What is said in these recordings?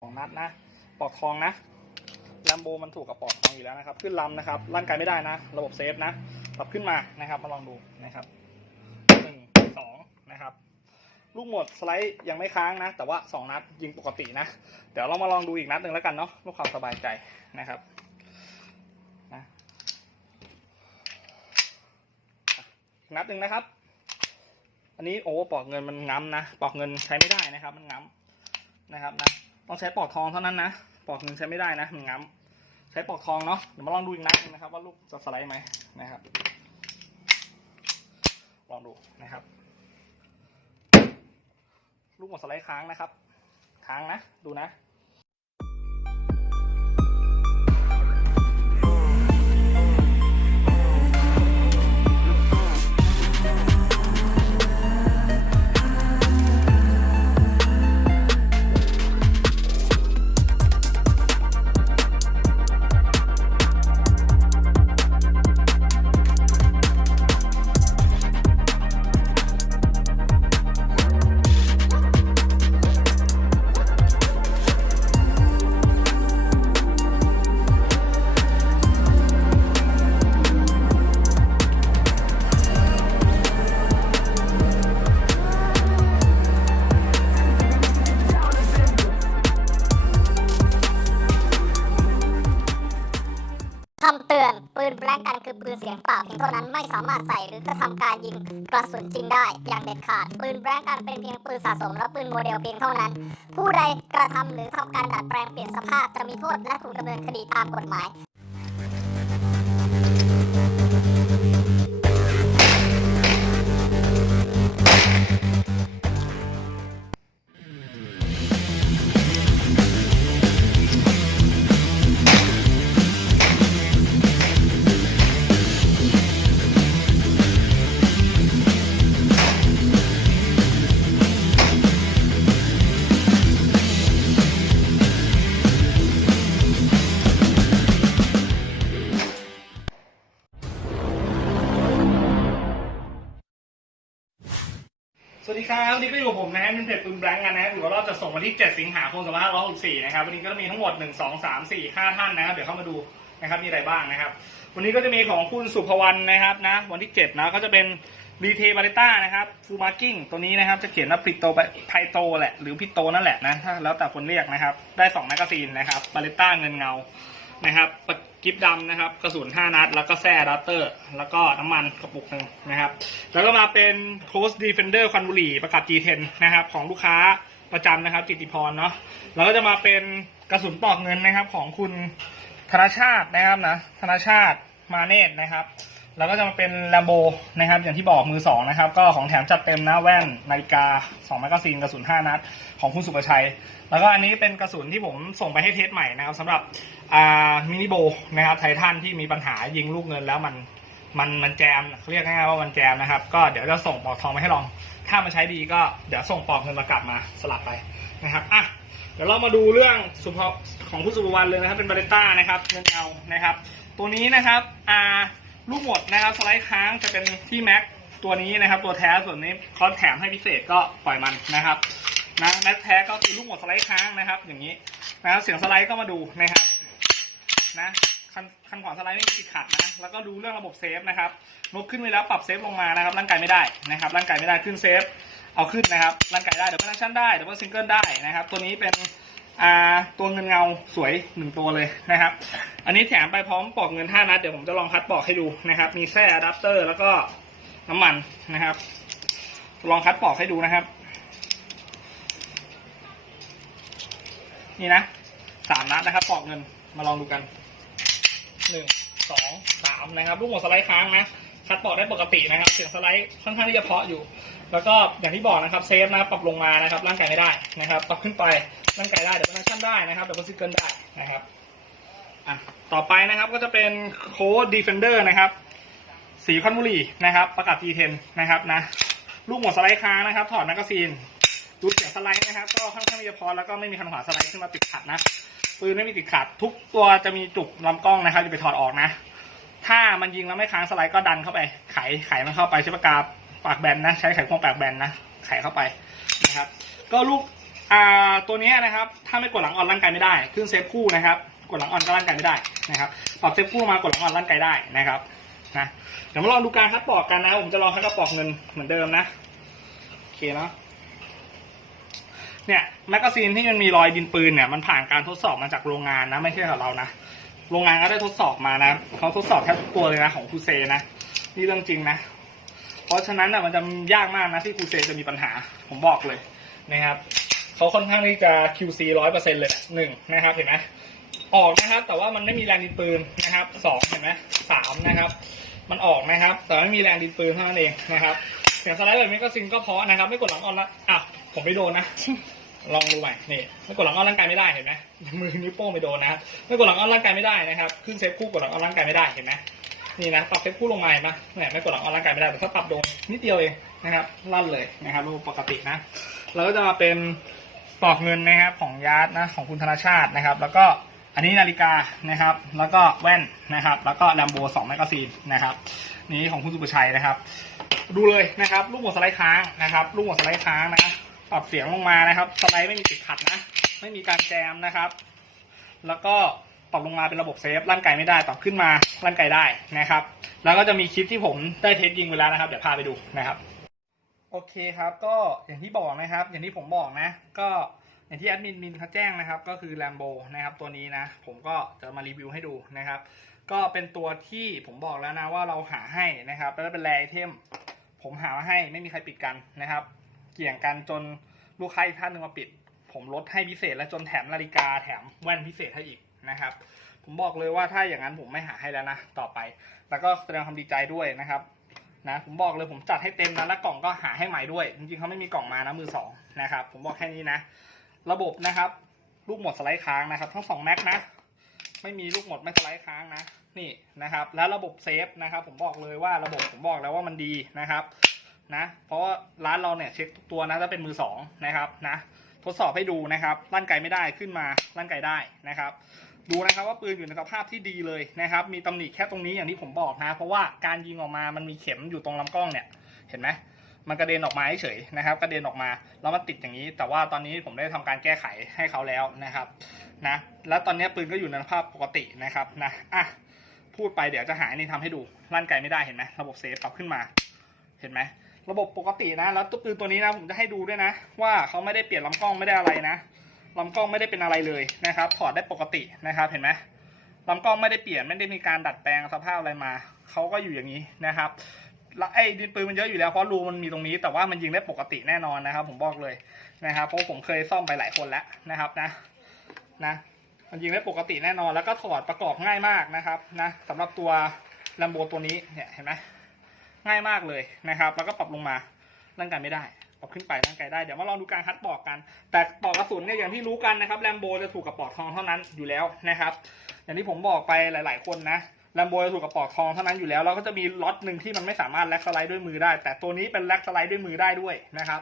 ของนัดนะปอกทองนะแลมโบมันถูกกับปอกทองอยู่แล้วนะครับ ขึ้นลำนะครับร่างกายไม่ได้นะ ระบบเซฟนะปรับขึ้นมานะครับ มาลองดูนะครับหนึ่งสองนะครับ ลูกหมดสไลด์ยังไม่ค้างนะ แต่ว่าสองนัดยิงปกตินะ เดี๋ยวเรามาลองดูอีกนัดหนึ่งแล้วกันเนาะเพื่อความสบายใจนะครับนะนัดหนึ่งนะครับ อันนี้โอ้ปอกเงินมันง้ำนะ ปอกเงินใช้ไม่ได้นะครับ มันง้ำนะครับนะ ต้องใช้ปอกทองเท่านั้นนะ ปอกเงินใช้ไม่ได้นะมันง้ำใช้ปอกทองเนาะ เดี๋ยวมาลองดูอีกนัดนึงนะครับ ว่าลูกจะสไลด์ไหมนะครับ ลองดูนะครับ ลูกหมดสไลด์ค้างนะครับ ค้างนะ ดูนะ แล็งกันคือปืนเสียงเปล่าเพียงเท่านั้นไม่สามารถใส่หรือกระทำการยิงกระสุนจริงได้ อย่างเด็ดขาดปืนแบล็งกันเป็นเพียงปืนสะสมและปืนโมเดลเพียงเท่านั้น ผู้ใดกระทำหรือทำการดัดแปลงเปลี่ยนสภาพจะมีโทษและถูกดำเนินคดีตามกฎหมาย สวัสดีครับวันนี้ก็อยู่กับผมนะฮะนินเทจปืนแบงก์กันนะฮะถือว่ารอบจะส่งวันที่ 7 สิงหาคม2564นะครับวันนี้ก็มีทั้งหมด 1 2 3 4 5 ท่านนะครับเดี๋ยวเข้ามาดูนะครับมีอะไรบ้างนะครับ วันนี้ก็จะมีของคุณสุภวรรณนะครับนะวันที่7นะก็จะเป็นรีเทบาริต้านะครับฟูมาร์กิ้งตัวนี้นะครับจะเขียนว่าพิโตไพโตแหละหรือพิโตนั่นแหละนะถ้าแล้วแต่คนเรียกนะครับ ได้2แมกกาซีนนะครับบาริต้าเงินเงา นะครับปะกิฟดำนะครับกระสุน5นัด แล้วก็แซ่ดัตเตอร์ แล้วก็น้ำมันกระปุกหนึ่งนะครับ แล้วก็มาเป็นโค้ชดีเฟนเดอร์ควันบุหรี่ประกับ G10 นะครับ ของลูกค้าประจำนะครับจิตติพรเนาะแล้วก็จะมาเป็นกระสุนปลอกเงินนะครับของคุณธนชาตินะครับนะธนชาติมาเนตนะครับ แล้วก็จะมาเป็นแลมโบนะครับ อย่างที่บอกมือสองนะครับ ก็ของแถมจัดเต็มนะแว่นนาฬิกา2แมกกาซีนกระสุน 5 นัด ของคุณสุประชัย แล้วก็อันนี้เป็นกระสุนที่ผมส่งไปให้เทสใหม่นะครับสำหรับอ่ามินิโบนะครับไททันที่มีปัญหายิงลูกเงินแล้วมันมันมันแจมเรียกง่ายๆว่ามันแจมนะครับ ก็เดี๋ยวจะส่งปลอกทองมาให้ลอง ถ้ามันใช้ดีก็เดี๋ยวส่งปลอกเงินมากลับมาสลับไปนะครับอะเดี๋ยวเรามาดูเรื่องสุภของคุณสุภวรรณเลยนะครับเป็นบาเลต้านะครับเงินเงานะครับ ตัวนี้นะครับอ่า ลูกหมดนะครับสไลด์ค้างจะเป็นที่แม็กตัวนี้นะครับ ตัวแท้ส่วนนี้เขาแถมให้พิเศษก็ปล่อยมันนะครับนะแมทแท้ก็คือลูกหมดสไลด์ค้างนะครับ อย่างนี้นะครับเสียงสไลด์ก็มาดูนะครับนะคันคันขวาสไลด์ไม่มีติดขัดนะแล้วก็ดูเรื่องระบบเซฟนะครับนกขึ้นไปแล้วปรับเซฟลงมานะครับ ร่างกายไม่ได้นะครับ ร่างกายไม่ได้ขึ้นเซฟเอาขึ้นนะครับ ร่างกายได้เดี๋ยวเป็นชั่นได้เดี๋ยวเป็นซิงเกิลได้นะครับ ตัวนี้เป็น อ่าตัวเงินเงาสวยหนึ่งตัวเลยนะครับ อันนี้แถมไปพร้อมปลอกเงิน5นัดเดี๋ยวผมจะลองคัดปลอกให้ดูนะครับ มีแส้อะแดปเตอร์ แล้วก็น้ำมันนะครับ ลองคัดปลอกให้ดูนะครับ นี่นะสามนัดนะครับปอกเงินมาลองดูกันหนึ่งสองสามนะครับลูกหมดสไลด์ค้างนะ คัดปอกได้ปกตินะครับ เสียงสไลด์ค่อนข้างที่จะเพาะอยู่ แล้วก็อย่างที่บอกนะครับเซฟนะปรับลงมานะครับ ร่างกายไม่ได้นะครับ ปรับขึ้นไปร่างกายได้เดี๋ยวเป็นชั่นได้นะครับเดี๋ยวเป็นซิงเกิลได้นะครับอะต่อไปนะครับก็จะเป็นโค้ดดีเฟนเดอร์นะครับ สีคอนบุรีนะครับ ประกาศ G10 นะครับนะลูกหมดสไลด์ค้างนะครับ ถอดแมกกาซีนดูเสียงสไลด์นะครับ ก็ค่อนข้างที่จะพอแล้วก็ไม่มีคันขวสไลด์ขึ้นมาติดขัดนะปืนไม่มีติดขัด ทุกตัวจะมีจุกลำกล้องนะครับอย่าไปถอดออกนะ ถ้ามันยิงแล้วไม่ค้างสไลด์ก็ดันเข้าไป ไขไขมันเข้าไปใช้ปากกาปากแบนนะ ใช้ไขควงปากแบนนะไขเข้าไปนะครับ ก็ลูกอ่าตัวนี้นะครับ ถ้าไม่กดหลังอ่อนร่างกายไม่ได้ ขึ้นเซฟคู่นะครับ กดหลังอ่อนก็ร่างกายไม่ได้นะครับปรับเซฟคู่มากดหลังอ่อนร่างกายได้นะครับนะเดี๋ยวมาลองดูการคัดปอกกันนะ ผมจะลองคัดกระปอกเงินเหมือนเดิมนะโอเคเนาะเนี่ยแมกกาซีนที่มันมีรอยดินปืนเนี่ยมันผ่านการทดสอบมาจากโรงงานนะ ไม่ใช่ของเรานะ โรงงานก็ได้ทดสอบมานะเขาทดสอบแทบทุกตัวเลยนะของคูเซนะนี่เรื่องจริงนะ เพราะฉะนั้นน่ะมันจะยากมากนะที่คูเซจะมีปัญหาผมบอกเลยนะครับเขาค่อนข้างที่จะ QC ร้อยเปอร์เซ็นต์เลยหนึ่งนะครับเห็นไหมออกนะครับ แต่ว่ามันไม่มีแรงดินปืนนะครับสองเห็นไหมสามนะครับ มันออกนะครับ แต่ไม่มีแรงดินปืนเท่านั้นเองนะครับเสียงสไลด์แบบนี้ก็ซิงก็เพาะนะครับ ไม่กดหลังออนละอะผมไม่โดนนะ ลองดูใหม่นี่ไม่กดหลังออนร่างกายไม่ได้เห็นไหมมือนิ้วโป้งไม่โดนนะครับไม่กดหลังออนร่างกายไม่ได้นะครับขึ้นเซฟคู่กดหลังออนร่างกายไม่ได้เห็นไหมนี่นะปรับเซฟคู่ลงมาเห็นไหม่ไม่กดหลังออนร่างกายไม่ได้แต่ถ้าปรับโดนนิดเดียวเองนะครับลั่นเลยนะครับรูปปกตินะเราก็จะมาเป็นปลอกเงินนะครับของยาร์ดนะของคุณธนชาตินะครับ แล้วก็อันนี้นาฬิกานะครับ แล้วก็แว่นนะครับ แล้วก็แลมโบสองแมกกาซีนนะครับ นี้ของคุณสุประชัยนะครับ ดูเลยนะครับ ลูกหมดสไลด์ค้างนะครับ ลูกหมดสไลด์ค้างนะ ปรับเสียงลงมานะครับ สไลด์ไม่มีติดขัดนะ ไม่มีการแจมนะครับ แล้วก็ปรับลงมาเป็นระบบเซฟ ร่างกายไม่ได้ ปรับขึ้นมา ร่างกายได้นะครับ แล้วก็จะมีคลิปที่ผมได้เทสยิงไว้แล้วนะครับ เดี๋ยวพาไปดูนะครับ โอเคครับ ก็อย่างที่บอกนะครับ อย่างที่ผมบอกนะ ก็อย่างที่แอดมินมินเขาแจ้งนะครับ ก็คือ Lambo นะครับ ตัวนี้นะ ผมก็จะมารีวิวให้ดูนะครับ ก็เป็นตัวที่ผมบอกแล้วนะว่าเราหาให้นะครับ แล้วเป็นแรไอเทม ผมหามาให้ ไม่มีใครปิดกันนะครับ เกี่ยงกันจนลูกค้าอีกท่านหนึ่งมาปิด ผมลดให้พิเศษและจนแถมนาฬิกาแถมแว่นพิเศษให้อีกนะครับ ผมบอกเลยว่าถ้าอย่างนั้นผมไม่หาให้แล้วนะต่อไป แล้วก็แสดงความดีใจด้วยนะครับนะผมบอกเลยผมจัดให้เต็มนะแล้วกล่องก็หาให้ใหม่ด้วย จริงๆเขาไม่มีกล่องมานะมือสองนะครับ ผมบอกแค่นี้นะ ระบบนะครับ ลูกหมดสไลด์ค้างนะครับ ทั้งสองแม็กนะ ไม่มีลูกหมดไม่สไลด์ค้างนะนี่นะครับ แล้วระบบเซฟนะครับ ผมบอกเลยว่าระบบผมบอกแล้วว่ามันดีนะครับ นะเพราะร้านเราเนี่ยเช็คทุกตัวนะถ้าเป็นมือสองนะครับนะทดสอบให้ดูนะครับลั่นไกไม่ได้ขึ้นมาลั่นไกได้นะครับ ดูนะครับว่าปืนอยู่ในสภาพที่ดีเลยนะครับ มีตำหนิแค่ตรงนี้อย่างที่ผมบอกนะเพราะว่าการยิงออกมามันมีเข็มอยู่ตรงลำกล้องเนี่ยเห็นไหมมันกระเด็นออกมาเฉยนะครับกระเด็นออกมาแล้วมันติดอย่างนี้ แต่ว่าตอนนี้ผมได้ทำการแก้ไขให้เขาแล้วนะครับนะแล้วตอนนี้ปืนก็อยู่ในสภาพปกตินะครับนะอะพูดไปเดี๋ยวจะหาอันนี่ทำให้ดูลั่นไกไม่ได้เห็นไหมระบบเซฟปรับขึ้นมาเห็นไหม ระบบปกตินะ แล้วตัวปืนตัวนี้นะผมจะให้ดูด้วยนะ ว่าเขาไม่ได้เปลี่ยนลำกล้องไม่ได้อะไรนะลำกล้องไม่ได้เป็นอะไรเลยนะครับ ถอดได้ปกตินะครับ เห็นไหมลำกล้องไม่ได้เปลี่ยนไม่ได้มีการดัดแปลงสภาพอะไรมาเขาก็อยู่อย่างนี้นะครับไอ้ดินปืนมันเยอะอยู่แล้วเพราะรูมันมีตรงนี้ แต่ว่ามันยิงได้ปกติแน่นอนนะครับ ผมบอกเลยนะครับ เพราะผมเคยซ่อมไปหลายคนแล้วนะครับนะนะมันยิงได้ปกติแน่นอนแล้วก็ถอดประกอบง่ายมากนะครับนะสำหรับตัวลมโบตัวนี้เนี่ยเห็นไหม ง่ายมากเลยนะครับ แล้วก็ปรับลงมาร่างกายไม่ได้ปรับขึ้นไปร่างกายได้ เดี๋ยวมาลองดูการคัดปอกกัน แต่ปอกกระสุนเนี่ยอย่างที่รู้กันนะครับแลมโบจะถูกกับปอกทองเท่านั้นอยู่แล้วนะครับ อย่างที่ผมบอกไปหลาย ๆ คนนะแลมโบจะถูกกับปอกทองเท่านั้นอยู่แล้วแล้วก็จะมีล็อตหนึ่งที่มันไม่สามารถแล็กสไลด์ด้วยมือได้ แต่ตัวนี้เป็นแล็กสไลด์ด้วยมือได้ด้วยนะครับ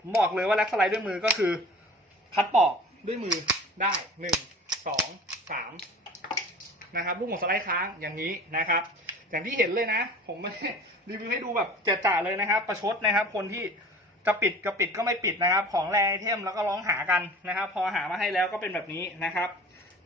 ผมบอกเลยว่าแล็กสไลด์ด้วยมือก็คือ คัดปอกด้วยมือได้หนึ่งสองสามนะครับลูกหมดสไลด์ค้างอย่างนี้นะครับ อย่างที่เห็นเลยนะ ผมไม่รีวิวให้ดูแบบเจ่าเลยนะครับ ประชดนะครับ คนที่จะปิดก็ปิดก็ไม่ปิดนะครับ ของแรไอเทมแล้วก็ร้องหากันนะครับ พอหามาให้แล้วก็เป็นแบบนี้นะครับ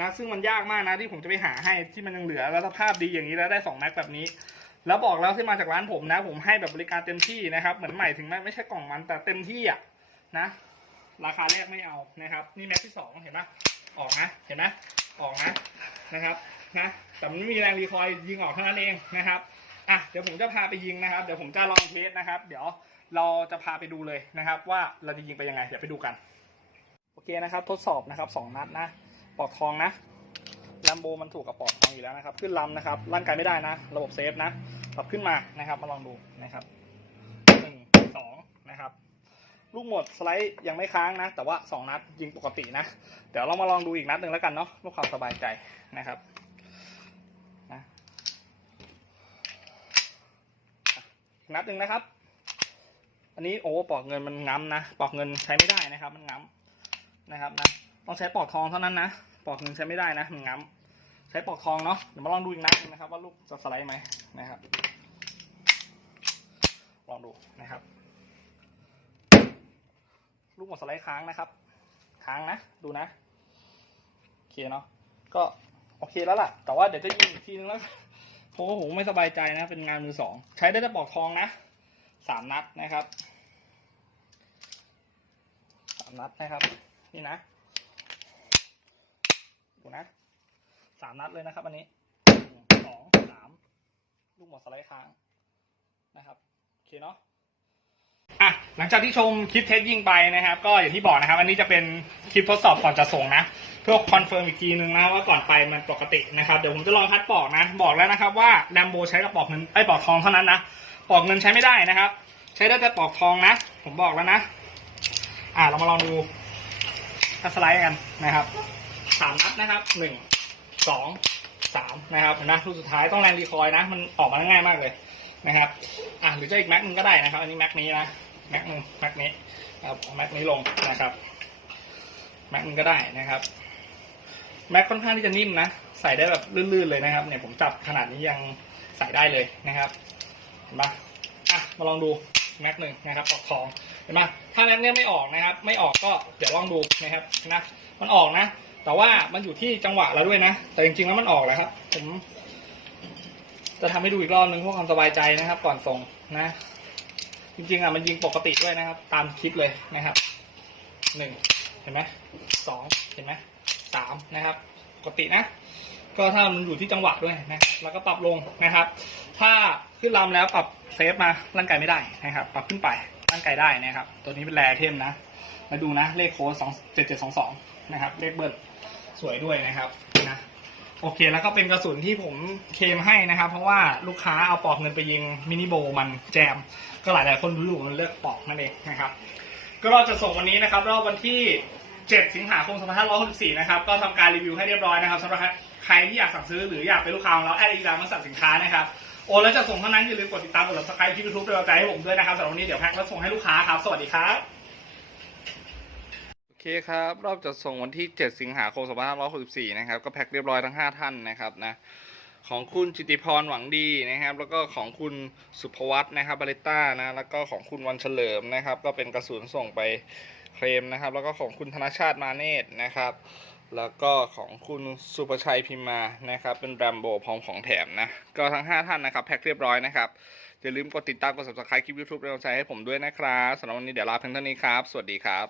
นะซึ่งมันยากมากนะที่ผมจะไปหาให้ที่มันยังเหลือแล้วสภาพดีอย่างนี้แล้วได้สองแม็กแบบนี้ แล้วบอกแล้วที่มาจากร้านผมนะ ผมให้แบบบริการเต็มที่นะครับ เหมือนใหม่ถึงแม้ไม่ใช่กล่องมันแต่เต็มที่อะนะ ราคาแรกไม่เอานะครับ นี่แม็กที่สองเห็นไหมออกนะเห็นไหมออกนะนะครับ นะแต่มันไม่มีแรงรีคอยล์ยิงออกเท่านั้นเองนะครับอะเดี๋ยวผมจะพาไปยิงนะครับ เดี๋ยวผมจะลองเทสนะครับ เดี๋ยวเราจะพาไปดูเลยนะครับ ว่าเราจะยิงไปยังไง เดี๋ยวไปดูกัน โอเคนะครับ ทดสอบนะครับสองนัดนะปอกทองนะแลมโบมันถูกกับปอกทองอยู่แล้วนะครับ ขึ้นลำนะครับลั่นไกลไม่ได้นะ ระบบเซฟนะปรับขึ้นมานะครับ มาลองดูนะครับหนึ่งสองนะครับลูกหมดสไลด์ยังไม่ค้างนะ แต่ว่าสองนัดยิงปกตินะ เดี๋ยวเรามาลองดูอีกนัดหนึ่งแล้วกันเนาะเพื่อความสบายใจนะครับนะอีก นัดหนึ่งนะครับ อันนี้โอ้ปอกเงินมันง้ำนะปอกเงินใช้ไม่ได้นะครับ มันง้ำนะครับนะต้องใช้ปอกทองเท่านั้นนะปอกเงินใช้ไม่ได้นะมันง้ำใช้ปอกทองเนาะเดี๋ยวมาลองดูอีกนัดหนึงนะครับ ว่าลูกจะสไลด์ไหมนะครับลองดูนะครับ ลูกหมดสไลด์ค้างนะครับ ค้างนะดูนะโอเคเนาะก็โอเคแล้วล่ะ แต่ว่าเดี๋ยวจะยิงอีกทีนึงแล้ว เพราะว่าผมไม่สบายใจนะ เป็นงานมือสอง ใช้ได้แต่ปลอกทองนะสามนัดนะครับสามนัดนะครับ นี่นะดูนะสามนัดเลยนะครับ อันนี้หนึ่งสองสามลูกหมดสไลด์ค้างนะครับ โอเคเนาะ หลังจากที่ชมคลิปเทสยิงไปนะครับ ก็อย่างที่บอกนะครับ อันนี้จะเป็นคลิปทดสอบก่อนจะส่งนะเพื่อคอนเฟิร์มอีกทีนึงนะว่าก่อนไปมันปกตินะครับเดี๋ยวผมจะลองคัดปอกนะบอกแล้วนะครับว่าแลมโบใช้กระปอกเงินไอ้ปอกทองเท่านั้นนะปอกเงินใช้ไม่ได้นะครับ ใช้ได้แต่ปอกทองนะ ผมบอกแล้วนะ อะเรามาลองดูถ้าสไลด์กันนะครับสามนัดนะครับหนึ่งสองสามนะครับเห็นไหมลูกสุดท้ายต้องแรงรีคอยนะ มันออกมาง่ายมากเลยนะครับ อะหรือจะอีกแม็กหนึ่งก็ได้นะครับ อันนี้แม็กนี้นะ แม็กหนึ่งแม็กนี้ครับเอาแม็กนี้ลงนะครับแม็กนึงก็ได้นะครับ แม็กค่อนข้างที่จะนิ่มนะ ใส่ได้แบบลื่นๆเลยนะครับ เนี่ยผมจับขนาดนี้ยังใส่ได้เลยนะครับเห็นปะอะมาลองดูแม็กหนึ่งนะครับปอกทองเห็นปะถ้าแม็กเนี้ยไม่ออกนะครับ ไม่ออกก็เดี๋ยวลองดูนะครับนะมันออกนะ แต่ว่ามันอยู่ที่จังหวะเราด้วยนะ แต่จริงๆแล้วมันออกแล้วครับผมจะทำให้ดูอีกรอบนึงเพื่อความสบายใจนะครับ ก่อนส่งนะ จริงๆอะมันยิงปกติด้วยนะครับ ตามคลิปเลยนะครับหนึ่งเห็นไหมสองเห็นไหมสามนะครับ ปกตินะ ก็ถ้ามันอยู่ที่จังหวะด้วยนะแล้วก็ปรับลงนะครับ ถ้าขึ้นลำแล้วปรับเซฟมาร่างกายไม่ได้นะครับ ปรับขึ้นไปร่างกายได้นะครับ ตัวนี้เป็นแรเทมนะ มาดูนะเลขโค้ดสองเจ็ดเจ็ดสองสองนะครับ เลขเบิร์ดสวยด้วยนะครับนะ โอเค แล้วก็เป็นกระสุนที่ผมเคมให้นะครับ เพราะว่าลูกค้าเอาปอกเงินไปยิงมินิโบมันแจม ก็หลายหลายคนรู้อยู่มันเลือกปอกนั่นเองนะครับ ก็เราจะส่งวันนี้นะครับ รอบวันที่ 7 สิงหาคม 2564 นะครับ ก็ทำการรีวิวให้เรียบร้อยนะครับสำหรับใครที่อยากสั่งซื้อหรืออยากเป็นลูกค้าของเราแอดอีกามาสั่งสินค้านะครับโอนแล้วจะส่งเท่านั้นอย่าลืมกดติดตามกด subscribe ที่ยูทูบเป็นกำลังใจให้ผมด้วยนะครับสำหรับวันนี้เดี๋ยวแพ็คแล้วส่งให้ลูกค้าครับ สวัสดีครับ เคครับ รอบจัดส่งวันที่ 7 สิงหาคม 2564 นะครับ ก็แพ็คเรียบร้อยทั้ง 5 ท่านนะครับนะ ของคุณจิติพรหวังดีนะครับ แล้วก็ของคุณสุภวัฒน์นะครับบาริต้านะ แล้วก็ของคุณวันเฉลิมนะครับ ก็เป็นกระสุนส่งไปเคลมนะครับ แล้วก็ของคุณธนชาติมาเนตนะครับ แล้วก็ของคุณสุประชัยพิมมานะครับ เป็นแรมโบพร้อมของแถมนะ ก็ทั้ง 5 ท่านนะครับ แพ็คเรียบร้อยนะครับ อย่าลืมกดติดตาม กด subscribe คลิป YouTube เป็นกำลังใจให้ผมด้วยนะครับสำหรับวันนี้เดี๋ยวลาเพียงเท่านี้ครับ สวัสดีครับ